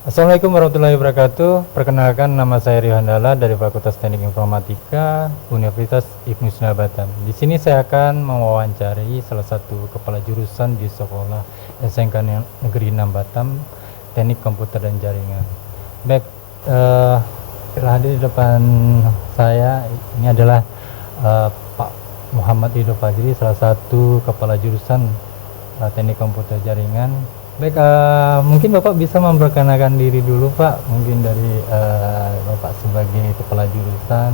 Assalamualaikum warahmatullahi wabarakatuh. Perkenalkan, nama saya Rio Handala dari Fakultas Teknik Informatika Universitas Ibnu Sina Batam. Di sini saya akan mewawancari salah satu kepala jurusan di sekolah SMK Negeri 6 Batam, Teknik Komputer dan Jaringan. Baik, telah hadir di depan saya ini adalah Pak Muhammad Ridho Fajri, salah satu kepala jurusan Teknik Komputer Jaringan. Baik, mungkin Bapak bisa memperkenalkan diri dulu Pak, mungkin dari Bapak sebagai kepala jurusan,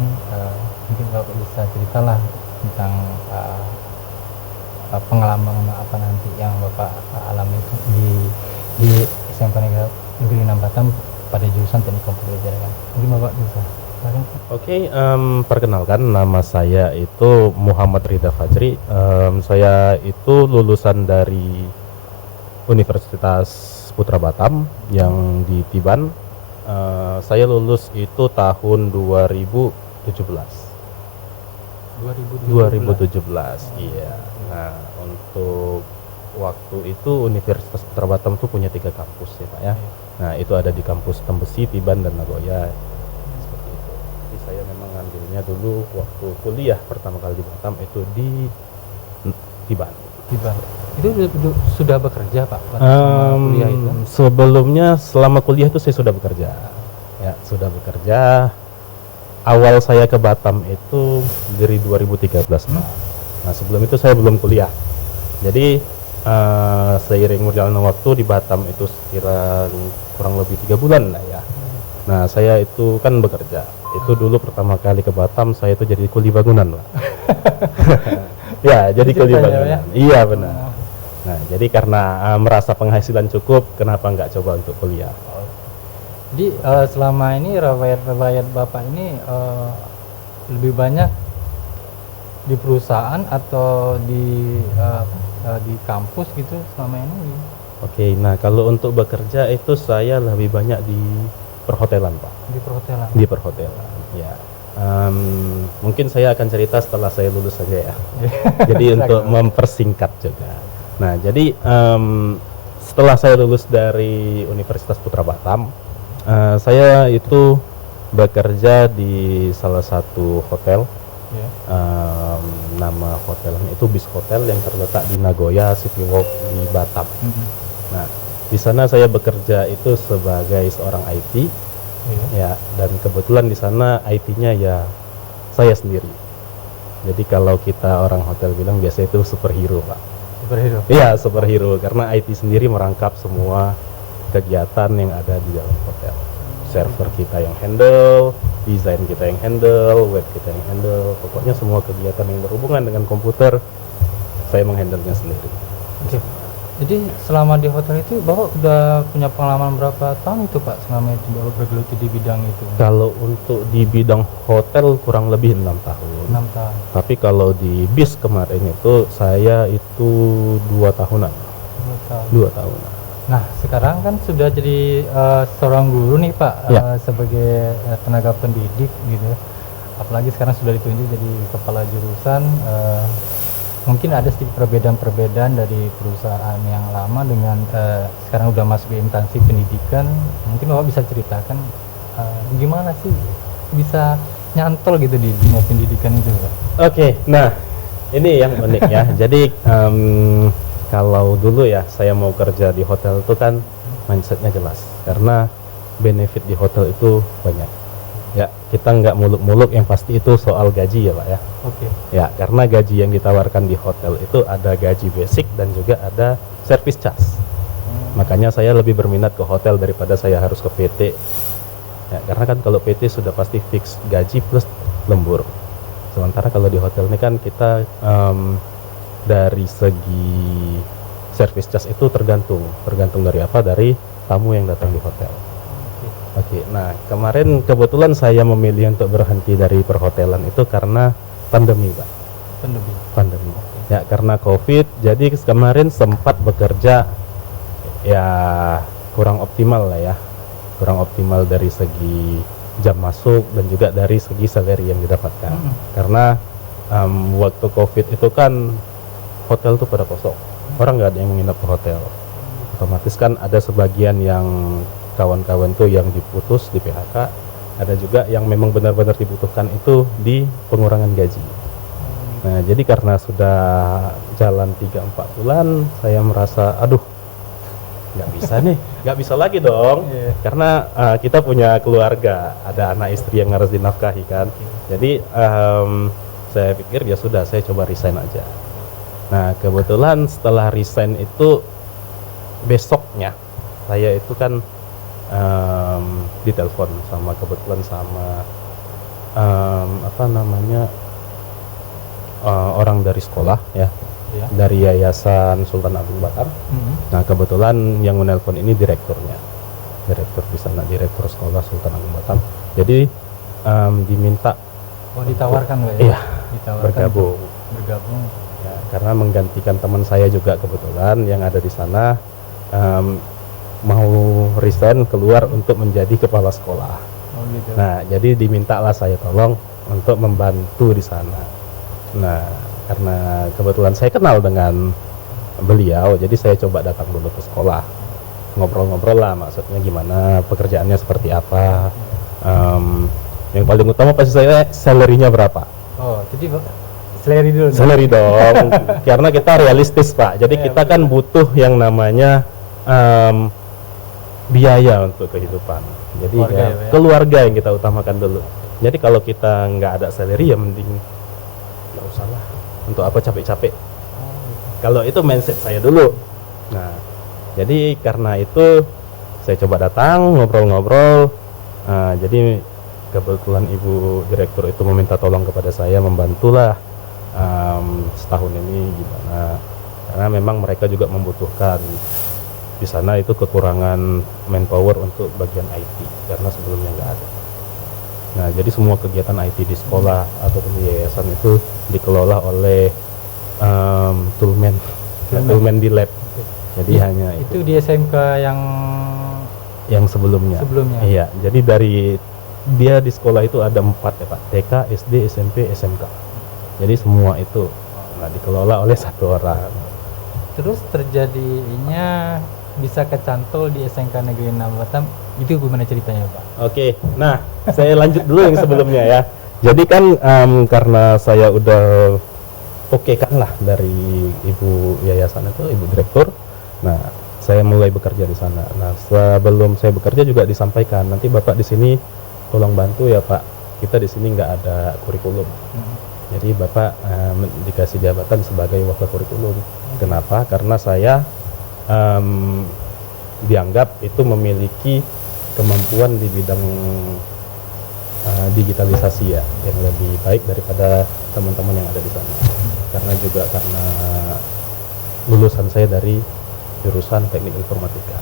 mungkin Bapak bisa ceritalah tentang pengalaman apa nanti yang Bapak alami di SMK Negeri 6 Batam pada jurusan Teknik Komputer Jaringan. Mungkin Bapak bisa. Oke, perkenalkan, nama saya itu Muhammad Ridho Fajri. Saya itu lulusan dari Universitas Putra Batam yang di Tiban. Saya lulus itu tahun 2017. 2017, iya. Nah, untuk waktu itu Universitas Putra Batam tuh punya 3 kampus ya Pak ya. Nah, itu ada di kampus Tembesi, Tiban, dan Nagoya. Seperti itu. Jadi saya memang ngambilnya dulu waktu kuliah pertama kali di Batam itu di Tiban. Itu sudah bekerja Pak selama kuliah itu? Sebelumnya selama kuliah itu saya sudah bekerja. Ya, sudah bekerja. Awal saya ke Batam itu dari 2013 Pak. Nah, sebelum itu saya belum kuliah. Jadi seiring berjalannya waktu di Batam itu sekira kurang lebih 3 bulan lah ya. Nah, saya itu kan bekerja. Itu dulu pertama kali ke Batam saya itu jadi kuli bangunan Pak. Ya, jadi kuli bangunan. Ya? Iya benar. Nah, jadi karena merasa penghasilan cukup, kenapa nggak coba untuk kuliah? Jadi selama ini riwayat Bapak ini lebih banyak di perusahaan atau di kampus gitu selama ini? Oke, nah kalau untuk bekerja itu saya lebih banyak di perhotelan Pak. Di perhotelan? Di perhotelan, ya. Mungkin saya akan cerita setelah saya lulus saja ya. Jadi untuk mempersingkat juga. Nah, jadi setelah saya lulus dari Universitas Putra Batam, saya itu bekerja di salah satu hotel. Nama hotelnya itu Bis Hotel yang terletak di Nagoya City Walk di Batam. Nah, di sana saya bekerja itu sebagai seorang IT. Ya, dan kebetulan di sana IT-nya ya saya sendiri. Jadi kalau kita orang hotel bilang biasa itu superhero Pak. Superhero? Iya, superhero, karena IT sendiri merangkap semua kegiatan yang ada di dalam hotel. Server kita yang handle, desain kita yang handle, web kita yang handle, pokoknya semua kegiatan yang berhubungan dengan komputer saya menghandlenya sendiri. Oke. Jadi selama di hotel itu Bapak udah punya pengalaman berapa tahun itu Pak selama itu Bapak bergeluti di bidang itu? Kalau untuk di bidang hotel kurang lebih 6 tahun. 6 tahun. Tapi kalau di bis kemarin itu saya itu 2 tahunan. 2 tahunan. Nah, sekarang kan sudah jadi seorang guru nih Pak, sebagai tenaga pendidik gitu. Apalagi sekarang sudah ditunjuk jadi kepala jurusan. Mungkin ada sedikit perbedaan dari perusahaan yang lama dengan sekarang udah masuk ke instansi pendidikan. Mungkin Bapak bisa ceritakan gimana sih bisa nyantol gitu di dunia pendidikan itu Pak? Oke, nah ini yang unik ya. Jadi kalau dulu ya saya mau kerja di hotel itu kan mindsetnya jelas. Karena benefit di hotel itu banyak. Ya, kita nggak muluk-muluk, yang pasti itu soal gaji ya Pak ya. Oke. Ya, karena gaji yang ditawarkan di hotel itu ada gaji basic dan juga ada service charge. Makanya saya lebih berminat ke hotel daripada saya harus ke PT. Ya, karena kan kalau PT sudah pasti fix gaji plus lembur. Sementara kalau di hotel ini kan kita dari segi service charge itu tergantung dari apa, dari tamu yang datang di hotel. Oke, nah kemarin kebetulan saya memilih untuk berhenti dari perhotelan itu karena pandemi Pak. Pandemi. Ya, karena COVID, jadi kemarin sempat bekerja ya kurang optimal lah ya. Kurang optimal dari segi jam masuk dan juga dari segi salary yang didapatkan. Karena waktu COVID itu kan hotel tuh pada kosong. Orang nggak ada yang menginap ke hotel. Otomatis kan ada sebagian yang kawan-kawan tuh yang diputus di PHK, ada juga yang memang benar-benar dibutuhkan itu di pengurangan gaji. Nah, jadi karena sudah jalan 3-4 bulan, saya merasa, aduh, nggak bisa nih, nggak bisa lagi dong, karena kita punya keluarga, ada anak istri yang harus dinafkahi kan. Jadi saya pikir ya sudah, saya coba resign aja. Nah, kebetulan setelah resign itu besoknya, saya itu kan ditelepon sama kebetulan sama orang dari sekolah ya, dari Yayasan Sultan Agung Batam. Nah, kebetulan yang menelpon ini direktur di sana, direktur sekolah Sultan Agung Batam. Jadi diminta ditawarkan ya, ditawarkan bergabung ya, karena menggantikan teman saya juga kebetulan yang ada di sana, mau resign keluar untuk menjadi kepala sekolah. gitu. Nah, jadi dimintalah saya tolong untuk membantu di sana. Nah, karena kebetulan saya kenal dengan beliau, jadi saya coba datang dulu ke sekolah, ngobrol-ngobrol lah, maksudnya gimana, pekerjaannya seperti apa. Yang paling utama pasti saya salary-nya berapa. Jadi salary dulu. Salary dong, karena kita realistis Pak. Jadi kita kan butuh yang namanya biaya untuk kehidupan. Jadi keluarga yang kita utamakan dulu. Jadi kalau kita nggak ada salary ya mending nggak usah lah, untuk apa capek-capek. Kalau itu mindset saya dulu. Nah, jadi karena itu saya coba datang, ngobrol-ngobrol. Jadi kebetulan ibu direktur itu meminta tolong kepada saya, membantulah setahun ini gimana, karena memang mereka juga membutuhkan di sana itu kekurangan manpower untuk bagian IT karena sebelumnya nggak ada. Nah, jadi semua kegiatan IT di sekolah ataupun di yayasan itu dikelola oleh toolman di lab. Jadi hanya itu di SMK yang sebelumnya. Iya, jadi dari dia di sekolah itu ada 4 ya Pak, TK, SD, SMP, SMK. Jadi semua itu dikelola oleh satu orang. Terus terjadinya bisa kecantol di SMK Negeri 6 Batam, itu gimana ceritanya Pak? Oke, nah saya lanjut dulu yang sebelumnya ya. Jadi kan karena saya udah kan lah dari ibu yayasan itu, ibu direktur. Nah, saya mulai bekerja di sana. Nah, sebelum saya bekerja juga disampaikan, nanti Bapak di sini tolong bantu ya Pak. Kita di sini nggak ada kurikulum. Jadi Bapak dikasih jabatan sebagai wakil kurikulum. Kenapa? Karena saya dianggap itu memiliki kemampuan di bidang digitalisasi ya, yang lebih baik daripada teman-teman yang ada di sana. Karena lulusan saya dari jurusan teknik informatika.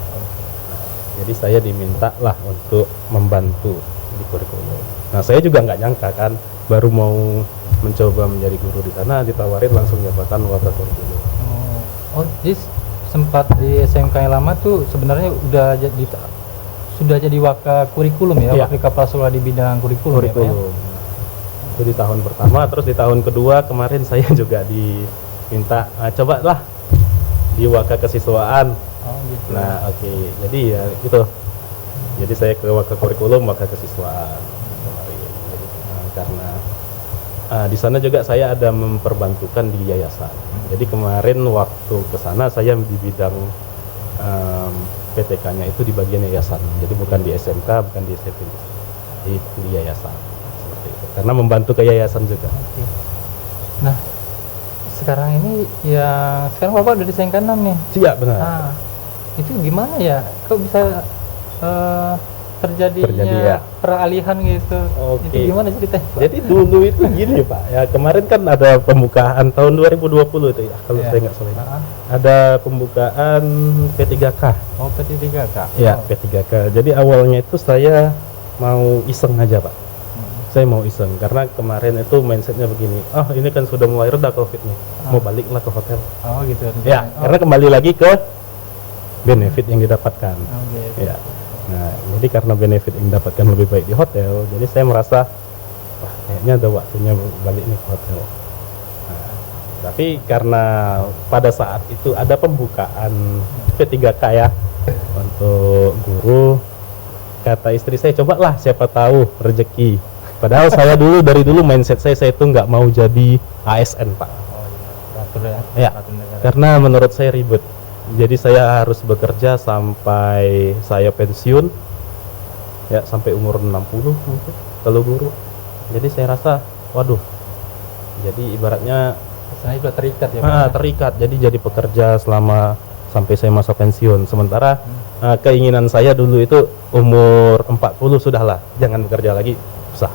Jadi saya diminta lah untuk membantu di kurikulum. Nah, saya juga nggak nyangka kan, baru mau mencoba menjadi guru di sana ditawarin langsung jabatan wakil kurikulum. Jadi sempat di SMK yang lama tuh sebenarnya sudah jadi wakil kurikulum ya, wakil kepala sekolah di bidang kurikulum. Ya, Pak, ya? Itu di tahun pertama, terus di tahun kedua kemarin saya juga diminta cobalah di wakil kesiswaan. Gitu. Nah, jadi ya gitu. Jadi saya ke wakil kurikulum, wakil kesiswaan kemarin. Jadi, karena di sana juga saya ada memperbantukan di yayasan. Jadi kemarin waktu ke sana saya di bidang PTK-nya itu di bagian yayasan. Jadi bukan di SMK, bukan di SMP, di yayasan. Seperti itu. Karena membantu ke yayasan juga. Nah, sekarang ini sekarang Bapak udah di SMK 6 nih. Iya, benar. Nah, itu gimana ya? Kok bisa terjadinya peralihan gitu? Itu gimana ceritanya, Pak? Jadi dulu itu gini Pak, ya kemarin kan ada pembukaan tahun 2020 itu ya, kalau saya nggak salah. Ada pembukaan P3K. P3K. Ya, P3K. Jadi awalnya itu saya mau iseng aja Pak. Saya mau iseng karena kemarin itu mindsetnya begini, ini kan sudah mulai reda COVID-nya, mau baliklah ke hotel. Gitu. Ya, karena kembali lagi ke benefit yang didapatkan. Gitu. Ya. Nah, jadi karena benefit yang didapatkan lebih baik di hotel, jadi saya merasa kayaknya ada waktunya balik nih ke hotel. Nah, tapi karena pada saat itu ada pembukaan P3K ya untuk guru, kata istri saya, cobalah siapa tahu rezeki. Padahal saya dari dulu mindset saya itu nggak mau jadi ASN, Pak. Oh iya, teratur ya. Ya, Teratur negara. karena menurut saya ribet. Jadi saya harus bekerja sampai saya pensiun, ya sampai umur 60 mungkin kalau guru. Jadi saya rasa, waduh, jadi ibaratnya Kesannya sudah terikat ya Pak. terikat. Jadi pekerja selama sampai saya masa pensiun. Sementara keinginan saya dulu itu umur 40 sudahlah, jangan bekerja lagi, usaha.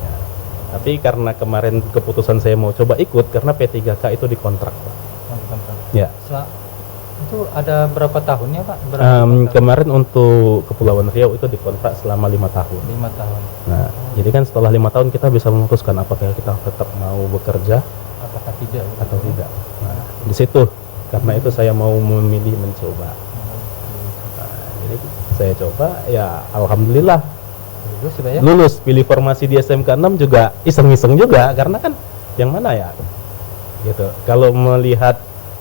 Ya. Tapi karena kemarin keputusan saya mau coba ikut karena P3K itu dikontrak, Pak. Ya. Itu ada berapa tahunnya Pak? Kemarin untuk Kepulauan Riau itu dikontrak selama 5 tahun. 5 tahun. Nah, jadi kan setelah 5 tahun kita bisa memutuskan apakah kita tetap mau bekerja Apakah tidak? Gitu? atau tidak. Nah, di situ karena itu saya mau memilih mencoba. Nah, jadi saya coba, ya alhamdulillah Lulus sudah ya? lulus. Pilih formasi di SMK 6 juga iseng-iseng juga karena kan yang mana ya gitu. Kalau melihat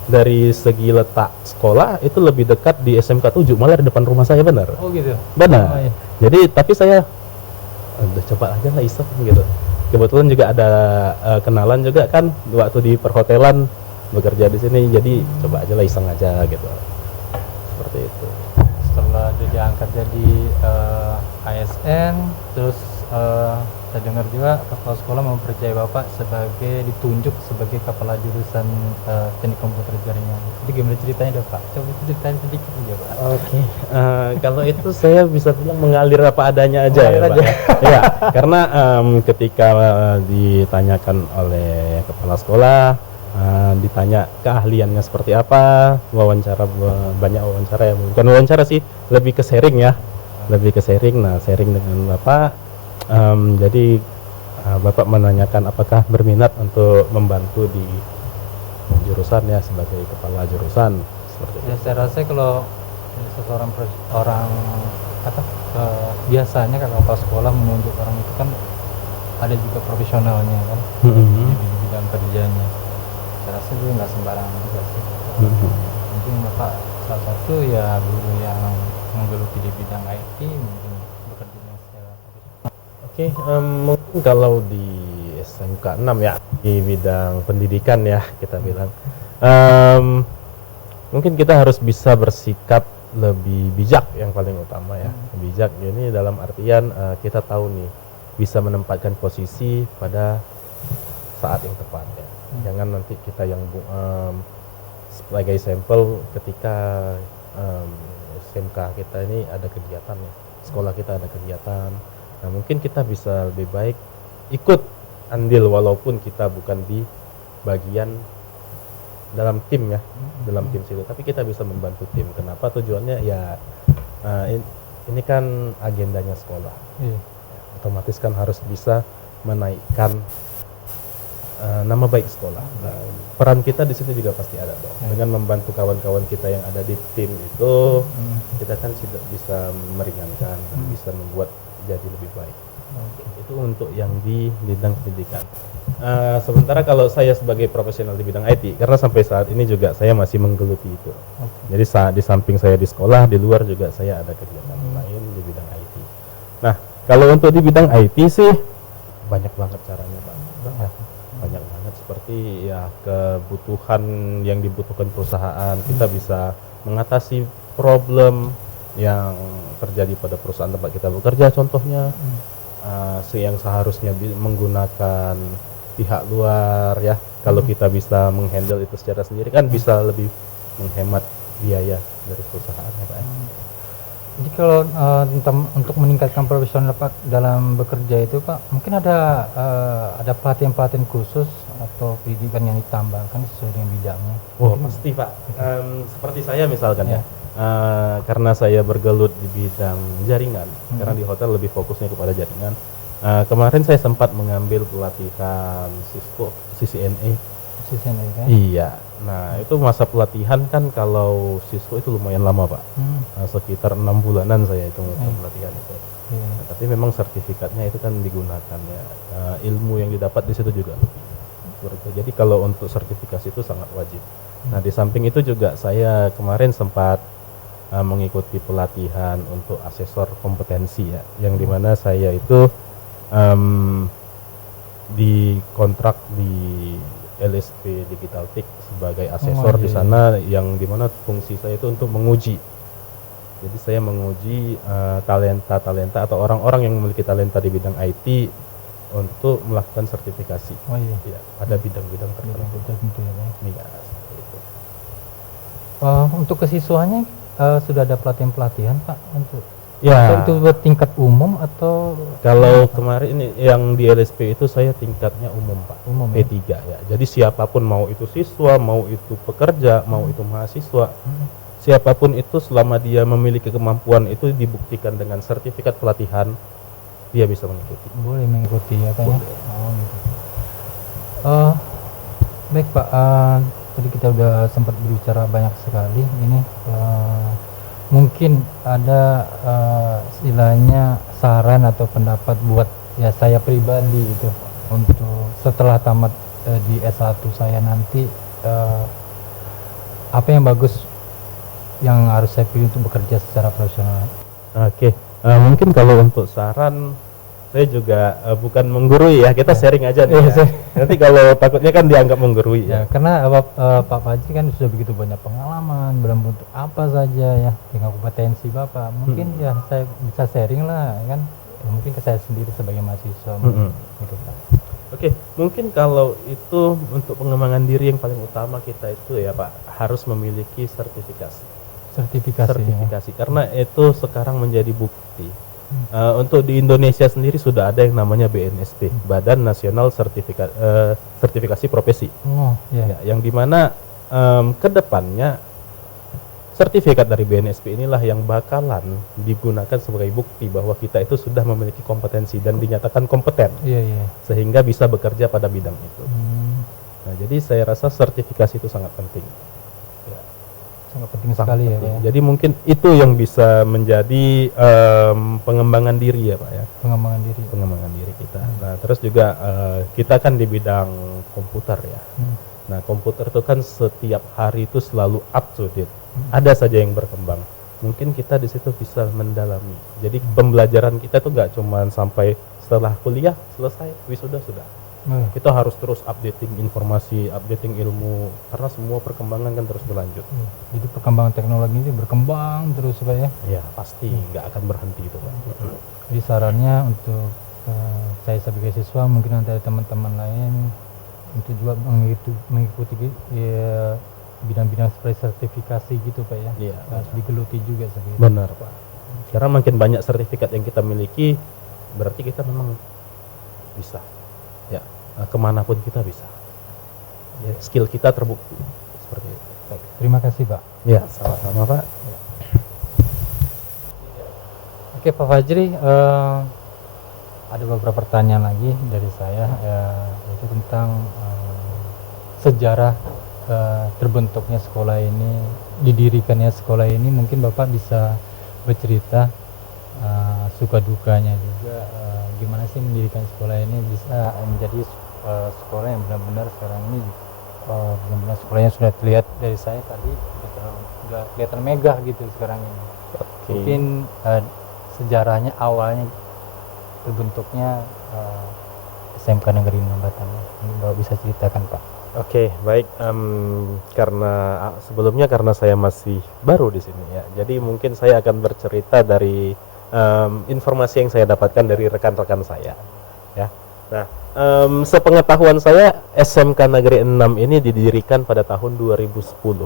dari segi letak sekolah itu lebih dekat di SMK 7, malah di depan rumah saya, benar. Oh gitu. Benar. Oh, iya. Jadi tapi saya udah coba aja lah, iseng gitu. Kebetulan juga ada kenalan juga kan waktu di perhotelan bekerja di sini, jadi coba aja lah, iseng aja gitu. Seperti itu. Setelah dia diangkat jadi ASN, terus saya dengar juga kepala sekolah mempercayai Bapak ditunjuk sebagai kepala jurusan teknik komputer jaringan. Itu gimana ceritanya dong Pak? Coba ceritain sedikit aja Pak. Oke, kalau itu saya bisa bilang mengalir apa adanya aja Mengalir ya, Pak. aja. Ya, karena ketika ditanyakan oleh kepala sekolah, ditanya keahliannya seperti apa, banyak wawancara ya, bukan wawancara sih, lebih ke sharing ya, lebih ke sharing. Nah, sharing dengan Bapak. Jadi Bapak menanyakan apakah berminat untuk membantu di jurusan ya sebagai kepala jurusan seperti itu. Ya, saya rasa kalau seseorang biasanya kalau kepala sekolah menunjuk orang itu kan ada juga profesionalnya kan di bidang kerjanya. Saya rasa juga nggak sembarangan juga sih. Mungkin Bapak salah satu ya guru yang menggeluti di bidang IT, mungkin bekerjanya secara Oke, mungkin kalau di SMK 6 ya di bidang pendidikan ya kita bilang, mungkin kita harus bisa bersikap lebih bijak yang paling utama ya. Bijak ini dalam artian kita tahu nih bisa menempatkan posisi pada saat yang tepat ya. Jangan nanti kita yang sebagai sampel ketika SMK kita ini ada kegiatan ya, sekolah kita ada kegiatan. Nah, mungkin kita bisa lebih baik ikut andil walaupun kita bukan di bagian dalam tim ya, dalam tim situ, tapi kita bisa membantu tim. Kenapa? Tujuannya ya ini kan agendanya sekolah. Iya. Otomatis kan harus bisa menaikkan nama baik sekolah. Nah, peran kita di situ juga pasti ada dong. Dengan membantu kawan-kawan kita yang ada di tim itu, kita kan sudah bisa meringankan dan bisa membuat jadi lebih baik. Itu untuk yang di bidang pendidikan. Sementara kalau saya sebagai profesional di bidang IT, karena sampai saat ini juga saya masih menggeluti itu. Jadi di samping saya di sekolah, di luar juga saya ada kegiatan lain di bidang IT. Nah, kalau untuk di bidang IT sih banyak banget caranya, Pak. Banyak banget, seperti ya kebutuhan yang dibutuhkan perusahaan, kita bisa mengatasi problem yang terjadi pada perusahaan tempat kita bekerja, contohnya yang seharusnya menggunakan pihak luar ya, kalau kita bisa menghandle itu secara sendiri kan bisa lebih menghemat biaya dari perusahaan ya, Pak. Jadi kalau untuk meningkatkan profesional Pak dalam bekerja itu Pak, mungkin ada pelatihan-pelatihan khusus atau pendidikan yang ditambahkan sesuai dengan bidangnya. Oh pasti Pak. Seperti saya misalkan ya. Karena saya bergelut di bidang jaringan, karena di hotel lebih fokusnya kepada jaringan. Kemarin saya sempat mengambil pelatihan Cisco CCNA. Kan? Iya. Nah itu masa pelatihan kan kalau Cisco itu lumayan lama Pak. Sekitar 6 bulanan saya itu pelatihan itu. Nah, tapi memang sertifikatnya itu kan digunakan ya. Ilmu yang didapat di situ juga lebih. Jadi kalau untuk sertifikasi itu sangat wajib. Nah di samping itu juga saya kemarin sempat mengikuti pelatihan untuk asesor kompetensi ya, yang dimana saya itu dikontrak di LSP Digital Tech sebagai asesor iya, di sana, yang dimana fungsi saya itu untuk menguji. Jadi saya menguji talenta-talenta atau orang-orang yang memiliki talenta di bidang IT untuk melakukan sertifikasi Oh iya. ya, pada bidang-bidang tertentu. Tentu ya, Pak. Iya, seperti itu. Untuk kesiswaannya sudah ada pelatihan-pelatihan Pak untuk Ya, atau itu bertingkat umum atau kalau kemarin ini yang di LSP itu saya tingkatnya umum Pak, umum ya? P3 ya. Jadi siapapun, mau itu siswa, mau itu pekerja, mau itu mahasiswa, siapapun itu selama dia memiliki kemampuan itu dibuktikan dengan sertifikat pelatihan, dia bisa mengikuti. Boleh mengikuti ya Pak ya? Boleh. Oh gitu. Baik Pak, tadi kita udah sempat berbicara banyak sekali ini. Mungkin ada istilahnya saran atau pendapat buat ya saya pribadi gitu untuk setelah tamat di S1 saya nanti, apa yang bagus yang harus saya pilih untuk bekerja secara profesional. Oke, mungkin kalau untuk saran, saya juga bukan menggurui ya, kita sharing aja nih ya. Nanti kalau takutnya kan dianggap menggurui Ya, ya. karena Pak Fajri kan sudah begitu banyak pengalaman dalam bentuk apa saja ya dengan kompetensi Bapak. Mungkin ya saya bisa sharing lah kan, ya, mungkin ke saya sendiri sebagai mahasiswa gitu Pak. Oke, mungkin kalau itu untuk pengembangan diri yang paling utama kita itu ya Pak, harus memiliki sertifikasi. Sertifikasi. Karena itu sekarang menjadi bukti. Untuk di Indonesia sendiri sudah ada yang namanya BNSP, Badan Nasional Sertifikasi Profesi. Oh, ya. Ya, yang dimana kedepannya sertifikat dari BNSP inilah yang bakalan digunakan sebagai bukti bahwa kita itu sudah memiliki kompetensi dan dinyatakan kompeten, Iya, iya. sehingga bisa bekerja pada bidang itu. Nah, jadi saya rasa sertifikasi itu sangat penting. Sangat penting sekali ya Pak ya. Jadi mungkin itu yang bisa menjadi pengembangan diri ya Pak ya. Pengembangan diri kita. Nah, terus juga kita kan di bidang komputer ya. Nah, komputer itu kan setiap hari itu selalu up to date. Ada saja yang berkembang. Mungkin kita di situ bisa mendalami. Jadi pembelajaran kita itu nggak cuma sampai setelah kuliah selesai wisuda sudah. Kita harus terus updating informasi, updating ilmu, karena semua perkembangan kan terus berlanjut. Jadi perkembangan teknologi ini berkembang terus Pak ya. Ya pasti nggak akan berhenti itu Pak. Jadi sarannya untuk saya sebagai siswa, mungkin nanti ada teman-teman lain untuk juga mengikuti ya, bidang-bidang seperti sertifikasi gitu Pak ya. Iya, Harus digeluti juga seperti itu. benar Pak. Karena makin banyak sertifikat yang kita miliki, berarti kita memang bisa. Ya, kemanapun kita bisa. Ya, skill kita terbukti seperti itu. Baik, terima kasih Pak. Ya, sama-sama Pak. Oke Pak Fajri, ada beberapa pertanyaan lagi dari saya, yaitu tentang sejarah terbentuknya sekolah ini, didirikannya sekolah ini. Mungkin Bapak bisa bercerita suka dukanya juga, gimana sih mendirikan sekolah ini bisa menjadi sekolah yang benar-benar sekarang ini benar-benar sekolahnya sudah terlihat dari saya tadi sudah kelihatan megah gitu sekarang ini. Mungkin sejarahnya awalnya terbentuknya SMK Negeri 6 Batam. Ini Bapak bisa ceritakan Pak. Oke, baik. Karena sebelumnya karena saya masih baru di sini ya, jadi mungkin saya akan bercerita dari informasi yang saya dapatkan dari rekan-rekan saya. Ya, nah, sepengetahuan saya SMK Negeri 6 ini didirikan pada tahun 2010.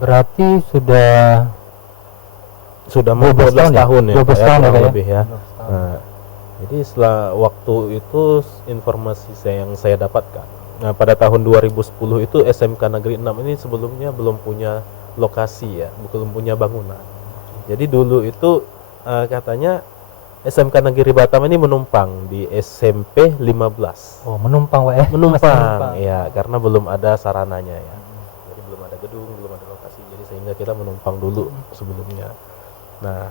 Berarti sudah mau 12 tahun ya, 12 tahun ya, kurang lebih ya. 12 tahun. Nah, jadi setelah waktu itu informasi yang saya dapatkan. Nah, pada tahun 2010 itu SMK Negeri 6 ini sebelumnya belum punya lokasi ya, belum punya bangunan. Jadi dulu itu katanya SMK Negeri Batam ini menumpang di SMP 15. Oh, menumpang Pak ya? Menumpang, ya, karena belum ada sarananya ya. Jadi belum ada gedung, belum ada lokasi, jadi sehingga kita menumpang dulu sebelumnya. Nah,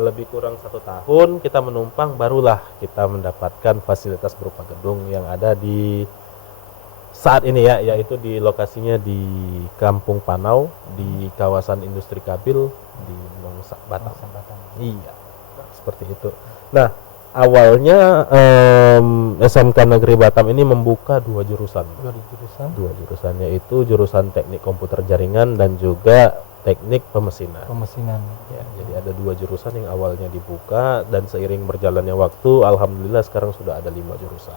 lebih kurang 1 tahun kita menumpang, barulah kita mendapatkan fasilitas berupa gedung yang ada di saat ini ya, yaitu di lokasinya di Kampung Panau, di kawasan industri Kabil di Nongsa Batam. Batam. Iya, seperti itu. Nah, awalnya SMK Negeri Batam ini membuka dua jurusan. Dua jurusan yaitu jurusan teknik komputer jaringan dan juga teknik pemesinan. Ya, jadi ada dua jurusan yang awalnya dibuka dan seiring berjalannya waktu, alhamdulillah sekarang sudah ada 5 jurusan.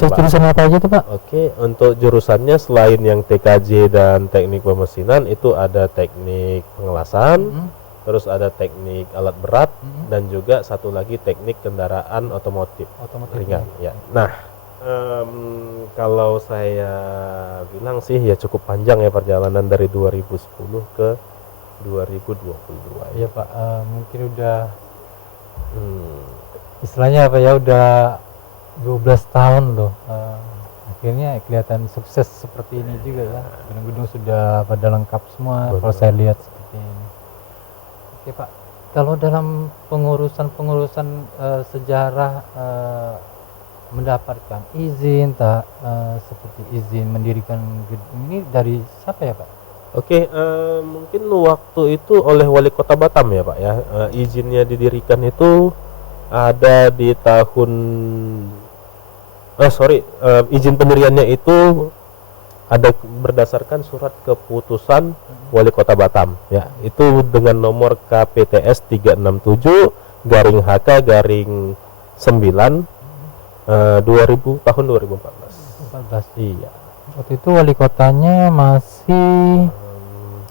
Jurusan apa aja tuh Pak? Oke, untuk jurusannya selain yang TKJ dan teknik pemesinan itu ada teknik pengelasan, terus ada teknik alat berat dan juga satu lagi teknik kendaraan otomotif ringan. Ya. Nah, kalau saya bilang sih ya cukup panjang ya perjalanan dari 2010 ke 2022. Iya Pak, mungkin udah istilahnya apa ya, udah 12 tahun loh. Akhirnya kelihatan sukses seperti ini juga ya. Gedung-gedung sudah pada lengkap semua. Betul. Kalau saya lihat seperti ini. Oke Pak, kalau dalam pengurusan sejarah mendapatkan izin seperti izin mendirikan gedung ini dari siapa ya Pak? Oke, mungkin waktu itu oleh Wali Kota Batam ya Pak ya. Izinnya didirikan itu ada di tahun izin pendiriannya itu ada berdasarkan surat keputusan Wali Kota Batam ya. Itu dengan nomor KPTS 367 garing HK garing 9 2000 tahun 2014. Iya. Waktu itu wali kotanya masih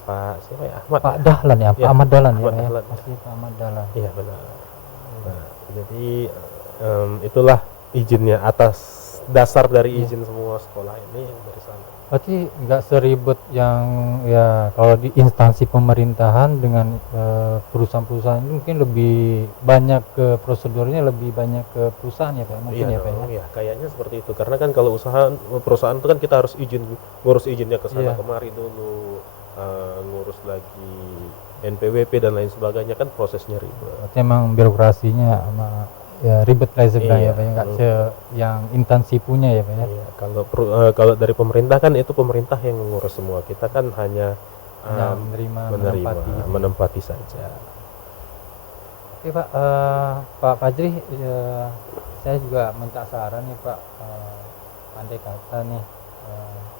Pak siapa ya? Ahmad. Pak Dahlan ya, Pak Ya, Ahmad Dahlan Ahmad ya, Dahlan. masih Pak Ahmad Dahlan. Iya benar. Nah, jadi itulah izinnya atas dasar dari izin semua sekolah ini dari sana. Berarti nggak seribet yang ya kalau di instansi pemerintahan dengan perusahaan-perusahaan itu mungkin lebih banyak ke prosedurnya, lebih banyak ke perusahaan ya Pak, mungkin Iya ya Pak ya. Iya, kayaknya seperti itu. Karena kan kalau perusahaan itu kan kita harus ngurus izinnya ke sana Iya. kemari dulu, ngurus lagi NPWP dan lain sebagainya kan prosesnya ribet. Berarti emang birokrasinya sama ya ribet lah sebenarnya Iya, ya Pak ya, nggak yang instansi punya ya Pak ya. Iya, kalau dari pemerintah kan itu pemerintah yang mengurus semua. Kita kan hanya Hanya menempati saja. Oke Pak, Pak Fajri, saya juga minta saran nih Pak, andai kata nih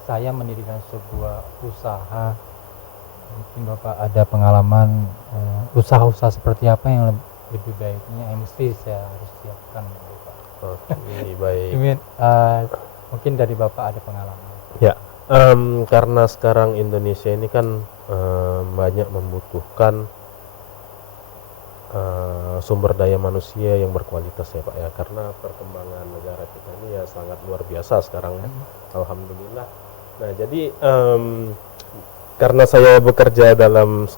saya mendirikan sebuah usaha, mungkin Bapak ada pengalaman usaha-usaha seperti apa yang lebih baiknya yang mesti saya harus siapkan gitu, Pak. Oke, baik. Mungkin dari Bapak ada pengalaman. Ya, karena sekarang Indonesia ini kan banyak membutuhkan sumber daya manusia yang berkualitas ya Pak ya, karena perkembangan negara kita ini ya sangat luar biasa sekarang ya, alhamdulillah. Nah jadi karena saya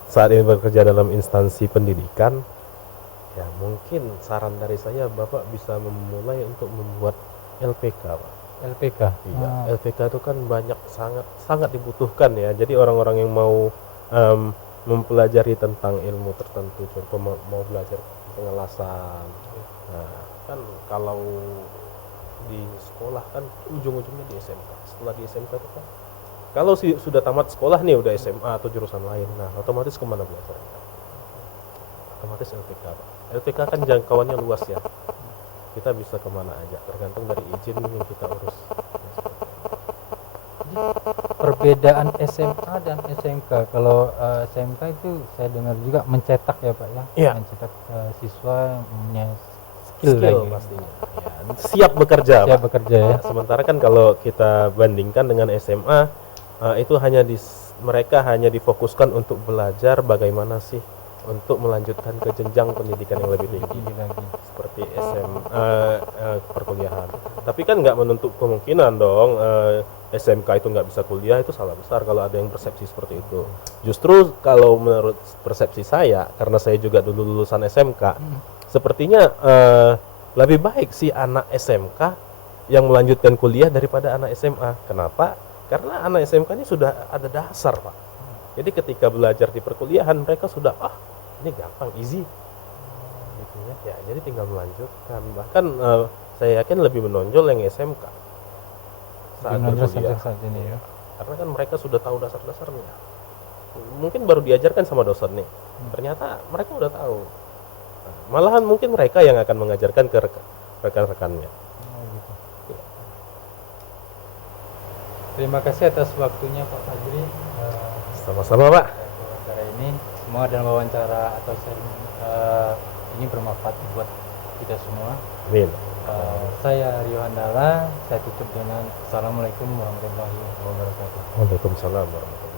saat ini bekerja dalam instansi pendidikan, ya mungkin saran dari saya Bapak bisa memulai untuk membuat LPK Pak. LPK? Iya, LPK itu kan sangat dibutuhkan ya. Jadi orang-orang yang mau mempelajari tentang ilmu tertentu, contoh mau belajar pengelasan. Nah, kan kalau di sekolah kan ujung-ujungnya di SMK. Setelah di SMK itu kan, kalau sudah tamat sekolah nih udah SMA atau jurusan lain, nah otomatis kemana belajarnya? Otomatis LPK. LPK kan jangkauannya luas ya. Kita bisa kemana aja, tergantung dari izin yang kita urus. Perbedaan SMA dan SMK, kalau SMK itu saya dengar juga mencetak ya Pak ya, Iya. mencetak siswa yang punya skill lagi. Pastinya ya, siap bekerja Siap Pak. bekerja ya. Sementara kan kalau kita bandingkan dengan SMA, itu mereka hanya difokuskan untuk belajar bagaimana sih untuk melanjutkan ke jenjang pendidikan yang lebih tinggi lagi. seperti perkuliahan. Tapi kan nggak menutup kemungkinan dong SMK itu nggak bisa kuliah, itu salah besar kalau ada yang persepsi seperti itu. Justru kalau menurut persepsi saya, karena saya juga dulu lulusan SMK, sepertinya lebih baik sih anak SMK yang melanjutkan kuliah daripada anak SMA. Kenapa? Karena anak SMK ini sudah ada dasar Pak. Jadi ketika belajar di perkuliahan mereka sudah ini gampang, easy gitu ya. Jadi tinggal melanjutkan. Bahkan saya yakin lebih menonjol yang SMK saat berkuliah. Saat ini ya. Karena kan mereka sudah tahu dasar-dasarnya. mungkin baru diajarkan sama dosen nih. Ternyata mereka udah tahu. Nah, malahan mungkin mereka yang akan mengajarkan ke rekan-rekannya. Oh, gitu. Terima kasih atas waktunya Pak Fajri. Sama-sama, Pak. Wawancara ini semua adalah wawancara atau sharing ini bermanfaat buat kita semua. Amin. Saya Rio Handala, saya tutup dengan Assalamualaikum warahmatullahi wabarakatuh. Waalaikumsalam warahmatullahi wabarakatuh.